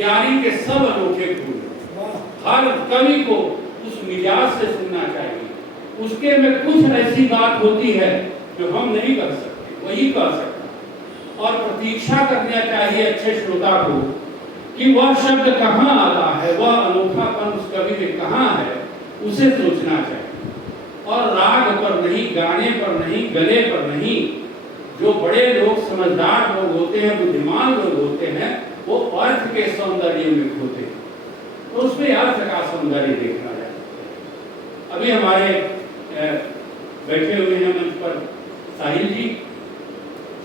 क्यारी के सब अनोखे फूल। हर कवि को उस मिजाज से सुनना चाहिए, उसके में कुछ ऐसी बात होती है जो हम नहीं कर सकते, वही कर सकता। और प्रतीक्षा करना चाहिए अच्छे श्रोता को कि वह शब्द कहाँ आता है, वह अनोखापन उस कवि में कहाँ है, उसे सोचना चाहिए। और राग पर नहीं, गाने पर नहीं, गले पर नहीं। जो बड़े लोग, समझदार लोग होते हैं, बुद्धिमान लोग होते हैं, वो अर्थ के सौंदर्य में खोते हैं, तो उसमें अर्थ का सौंदर्य देखा जाता है। अभी हमारे बैठे हुए हैं मंच पर साहिल जी,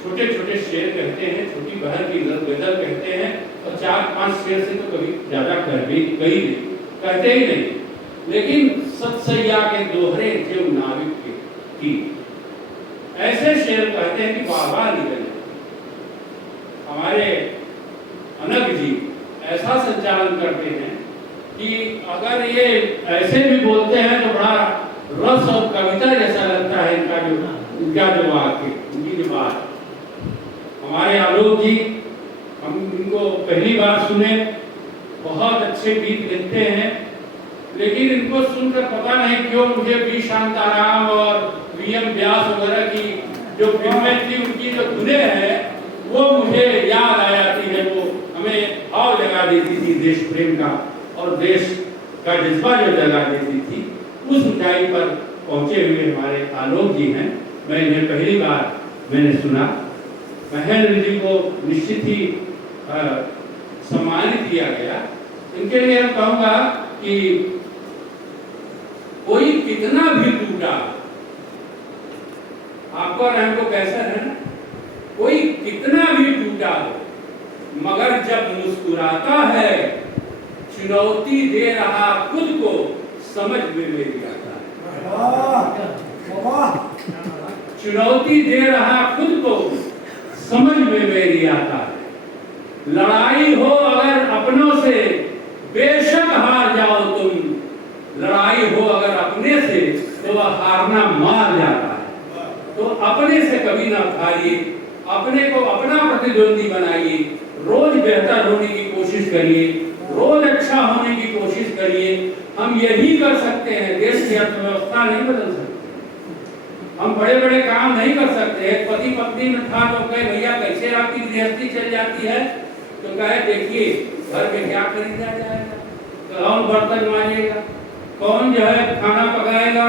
छोटे छोटे शेर कहते हैं, छोटी बहर की गजल कहते हैं, और 4-5 शेर से तो कभी ज्यादा कहते ही नहीं। लेकिन सतसैया के दोहरे जो नाविक की ऐसे शेर कहते हैं कि बाबा निकले। हमारे अनग जी ऐसा संचालन करते हैं कि अगर ये ऐसे भी बोलते हैं तो बड़ा रस और कविता जैसा लगता है इनका जो वाक्य, उनकी जो बात। हमारे आलोक जी, हम इनको पहली बार सुने, बहुत अच्छे गीत लिखते हैं, लेकिन इनको सुनकर पता नहीं क्यों मुझे बी शांताराम और वीएम व्यास वगैरह की जो फिल्में थी, उनकी जो धुनें हैं, वो मुझे याद आ जाती है। वो हमें भाव जगा देती थी देश प्रेम का, और देश का जज्बा जो जगा देती थी। उस ऊंचाई पर पहुंचे हुए हमारे आलोक जी हैं। मैं इन्हें पहली बार मैंने सुना। महेंद्र जी को निश्चित ही सम्मानित किया गया। इनके लिए हम कहूँगा कि कोई कितना भी टूटा, आपको और हमको कैसा है ना, कोई कितना भी टूटा हो, मगर जब मुस्कुराता है, चुनौती दे रहा खुद को, समझ में मेरी आता है। चुनौती दे रहा खुद को, समझ में मेरी आता है। लड़ाई हो अगर अपनों से, बेशक हार जाओ तुम। लड़ाई हो अगर अपने से, तो वह हारना मार जाता है। तो अपने से कभी ना हारिए, अपने को अपना प्रतिद्वंदी बनाइए, रोज बेहतर होने की कोशिश करिए, रोज अच्छा होने की कोशिश करिए। हम यही कर सकते हैं, देश की अर्थव्यवस्था नहीं बदल सकते, हम बड़े बड़े काम नहीं कर सकते। एक पति पत्नी में था तो कहे भैया कैसे आपकी गृहस्थी चल जाती है, तो कहे देखिए घर में क्या खरीदा जाएगा, कौन बर्तन मांजेगा, कौन जो है खाना पकाएगा,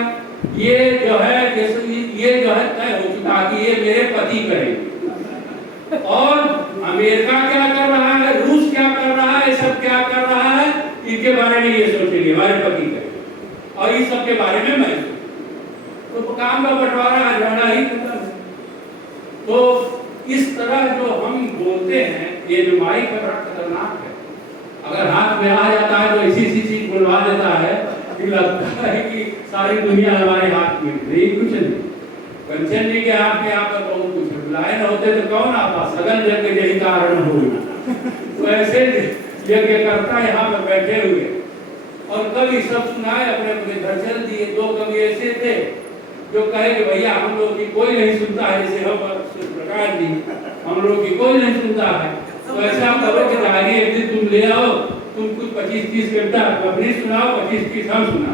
ये जो है तय हो चुका कि ये मेरे पति करेंगे। और अमेरिका क्या कर रहा है, रूस क्या कर रहा है, सब क्या कर रहा है, इनके बारे में ये सोचेंगे हमारे पति करेंगे, और इस सब के बारे में मैं तो काम का बंटवारा जाना ही खत्म है। तो इस तरह जो हम बोलते हैं, ये जो माइक है बड़ा खतरनाक है। अगर हाथ में आ जाता है तो ऐसी चीज बुलवा देता है कि लगता है कि सारी दुनिया हमारे हाथ में, नहीं कुछ नहीं। कंचन जी के हाथ में आप बहुत कुछ बुलाए न होते तो कौन आता, सगन जग यही कारण हो। तो ऐसे यज्ञ करता यहाँ पे बैठे हुए, और कवि सब सुनाए, अपने अपने घर चल दिए। 2 कवि ऐसे थे जो कहे कि भैया हम लोग की कोई नहीं सुनता है, जैसे हम प्रकाश जी, हम लोग की कोई नहीं सुनता है, तो ऐसा करो कि डायरी एक दिन तुम ले आओ, तुम कुछ 25-30 घंटा अपनी सुनाओ, 25-30 हम सुना।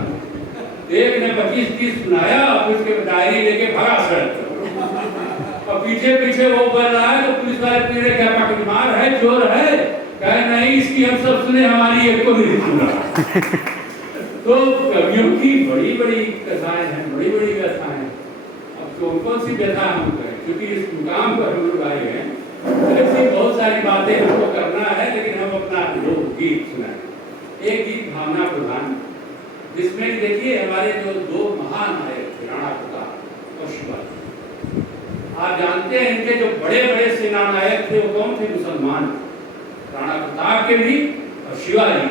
एक ने 25-30 सुनाया, और उसके डायरी लेके भगा सड़क, और पीछे पीछे वो बोल रहा है, तो पुलिस वाले पूछे क्या पकड़मार है, चोर है, कहे नहीं इसकी हम सब सुने, हमारी एक को नहीं सुना। तो कवियों की बड़ी बड़ी कथाएं हैं, बड़ी बड़ी व्यथाएं हैं। अब कौन सी व्यथा हम करें, क्योंकि इस मुकाम पर हम लोग आए हैं, ऐसी बहुत सारी बातें हमको करना है, लेकिन हम अपना लोकगीत सुनाएं। एक गीत भावना प्रधान, जिसमें देखिए हमारे जो 2 महान नायक थे, राणा प्रताप और शिवाजी। आप जानते हैं इनके जो बड़े बड़े सेना नायक थे वो कौन थे, मुसलमान। राणा प्रताप के भी और शिवाजी।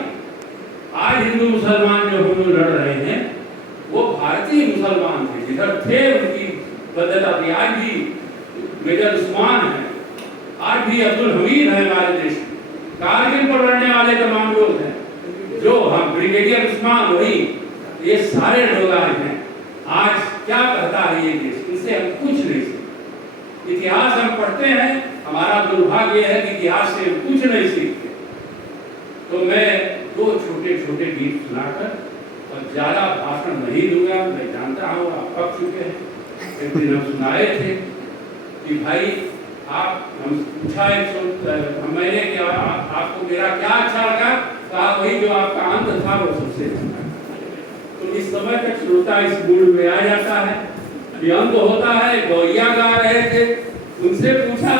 आज हिंदू मुसलमान जो हम लोग लड़ रहे हैं, वो भारतीय मुसलमान थे, जिधर थे उनकी बदलता थी। आज भी मेजर उस्मान है, आज भी अब्दुल हमीद है हमारे देश में, कारगिल पर लड़ने वाले तमाम लोग हैं, जो हम ब्रिगेडियर उस्मान वही, ये सारे लोग आज हैं। आज क्या कहता है ये देश, इनसे हम कुछ नहीं सीखते। इतिहास हम पढ़ते हैं, हमारा दुर्भाग्य है कि इतिहास से हम कुछ नहीं सीखते। छोटे छोटे गीत सुनाकर, और ज़्यादा भाषण नहीं दूंगा। मैं जानता हूँ आप पक चुके हैं। एक दिन हम सुनाए थे कि भाई आप, हम पूछा मैंने क्या आपको मेरा क्या अच्छा लगा, कहा वही जो आपका अंत था वो सबसे अच्छा। तो इस समय तक श्रोता इस मूड में आ जाता है। अंत होता है, गौरिया गा रहे थे, उनसे पूछा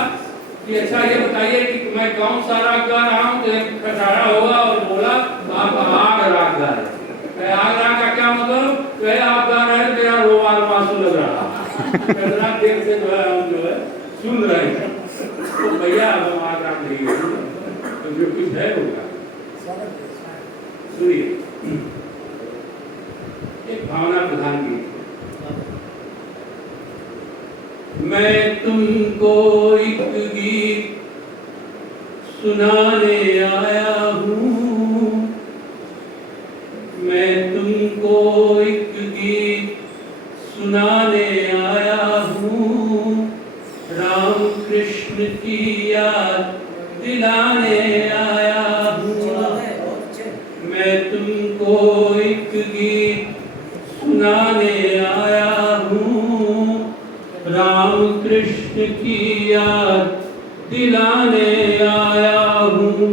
कि अच्छा ये बताइए कि मैं कौन सा राग गा रहा हूँ, तो एक खटारा होगा और बोला आप आग राग गा रहे हैं। आग राग का क्या मतलब? तो आप गा रहे हैं, मेरा रोमाल मासू लग रहा कितना देर से जो है सुन रहे हैं। तो भैया हम आग राग नहीं है, तो जो कुछ है होगा। सुनिए, एक भावना प्रधान गीत। मैं तुमको एक गीत सुनाने आया हूँ, मैं तुमको एक गीत सुनाने आया हूँ, राम कृष्ण की याद दिलाने आया हूँ। मैं तुमको एक गीत सुनाने आया हूँ, राम कृष्ण की याद दिलाने आया हूँ।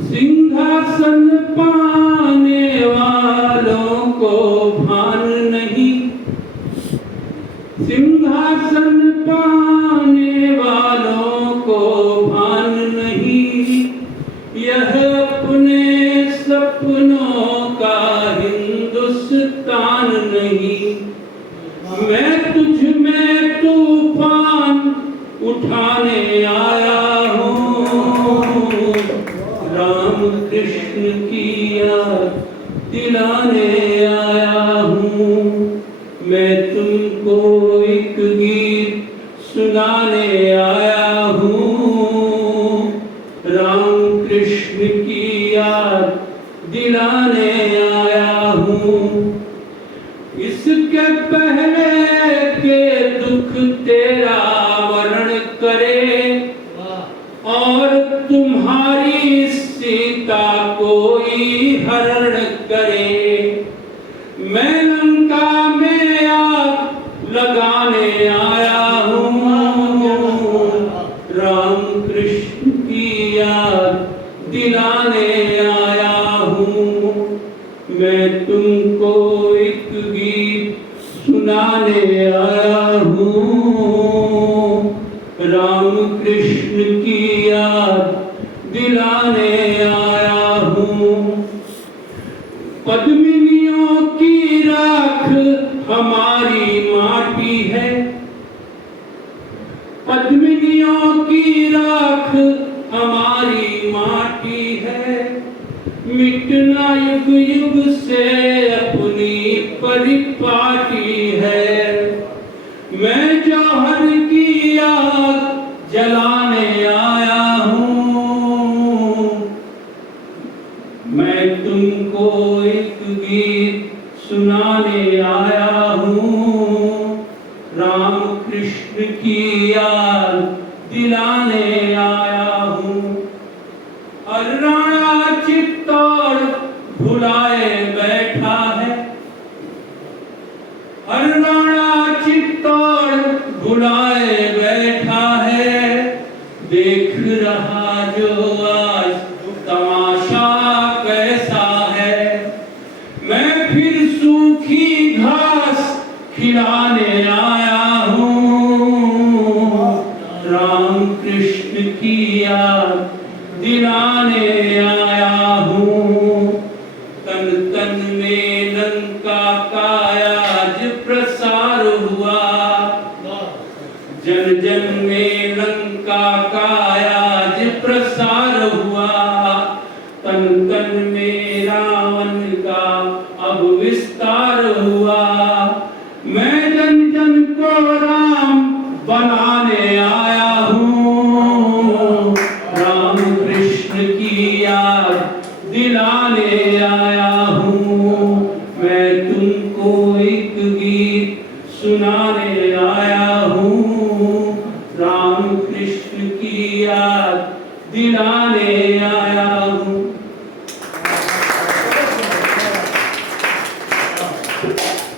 सिंहासन पाने वालों को भान नहीं, सिंहासन पाने वालों को भान नहीं, यह अपने सपनों का हिंदुस्तान नहीं। मैं तुझ में तूफान उठाने आया हूँ, राम कृष्ण की याद दिलाने आया हूँ। मैं तुमको एक गीत सुनाने आया हूँ, राम कृष्ण की याद दिलाने आया हूँ। इसके पहले के दुख तेरा वर्ण करे, और तुम्हारी सीता कोई हरण करे। मैं लंका में आग लगाने आया हूँ, राम कृष्ण की याद दिलाने आया हूँ। मैं तुमको एक गीत सुनाने आया हूँ, राम कृष्ण की याद दिलाने आया हूँ। पद्मिनियों की राख हमारी माटी है, पद्मिनियों की राख हमारी माटी है। मिटना युग युग से अपनी परिपाटी है। मैं जौहर की आग जलाने आया हूँ, मैं तुमको एक गीत सुनाने आया हूँ, राम कृष्ण की याद दिलाने आया हूँ। और राणा चित्तौड़ भुलाए बैठा है, और राणा चित्तौड़ भुलाए बैठा है। देख रहा जो आज तमाशा कैसा है। मैं फिर सूखी घास खिलाने आया हूँ, राम कृष्ण की याद दिलाने आया हूँ। तन तन में लंका का आज प्रसार हुआ, जन जन में लंका का आज प्रसार हुआ। तन तन में रावण का अब विस्तार हुआ। मैं जन जन को राम बनाने आया हूँ, राम कृष्ण की याद दिलाने आया हूँ। मैं तुमको एक गीत सुनाने आया हूँ, राम कृष्ण की याद दिलाने आया हूँ। है।